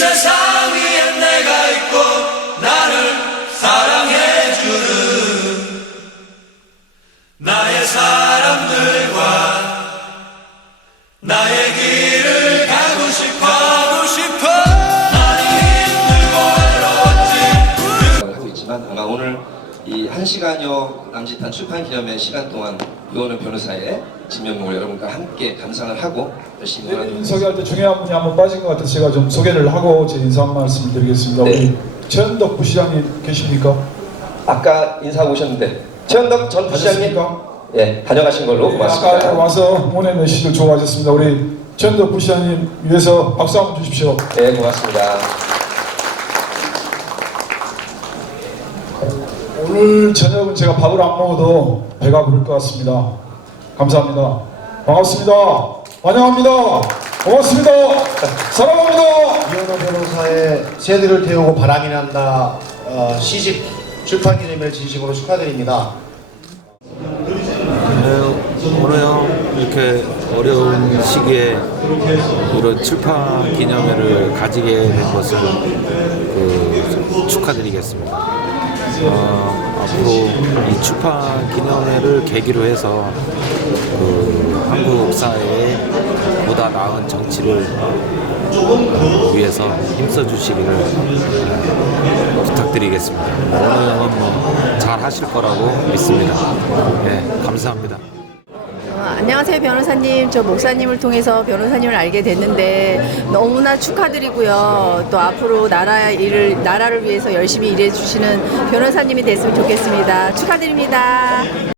세상 위에 내가 있고 나를 사랑해주는 나의 사람들과 나의 길을 가고 싶어 가고 싶어. 많이 힘들고 외로웠지. 하고 있지만 아마 오늘 이 한 시간여 남짓한 출판 기념회 시간 동안 유원우 변호사의 진면목을 여러분과 함께 감상을 하고 열심히 네, 소개할 때 중요한 분이 한번 빠진 것 같아서 제가 좀 소개를 하고 제 인사 한 말씀 드리겠습니다. 네. 우리 최현덕 부시장님 계십니까? 아까 인사하고 오셨는데 최현덕 전 부시장님? 예 다녀가신 걸로 아까 고맙습니다. 와서 오늘 메시지를 좋아하셨습니다. 우리 최현덕 부시장님 위해서 박수 한번 주십시오. 네 고맙습니다. 오늘 저녁은 제가 밥을 안 먹어도 배가 부를 것 같습니다. 감사합니다. 반갑습니다. 환영합니다. 고맙습니다. 사랑합니다. 이현호 변호사의 새들을 태우고 바람이 난다 어, 시집 출판 기념일 진심으로 축하드립니다. 네, 오늘 이렇게 어려운 시기에 이런 출판 기념회를 가지게 된 것을 그 축하드리겠습니다. 어, 앞으로 이 출판 기념회를 계기로 해서 그 한국 사회에 보다 나은 정치를 어, 위해서 힘써 주시기를 부탁드리겠습니다. 오늘은 뭐잘 하실 거라고 믿습니다. 네, 감사합니다. 어, 안녕하세요 변호사님. 저 목사님을 통해서 변호사님을 알게 됐는데 너무나 축하드리고요. 또 앞으로 나라 일을 나라를 위해서 열심히 일해 주시는 변호사님이 됐으면 좋겠습니다. 축하드립니다.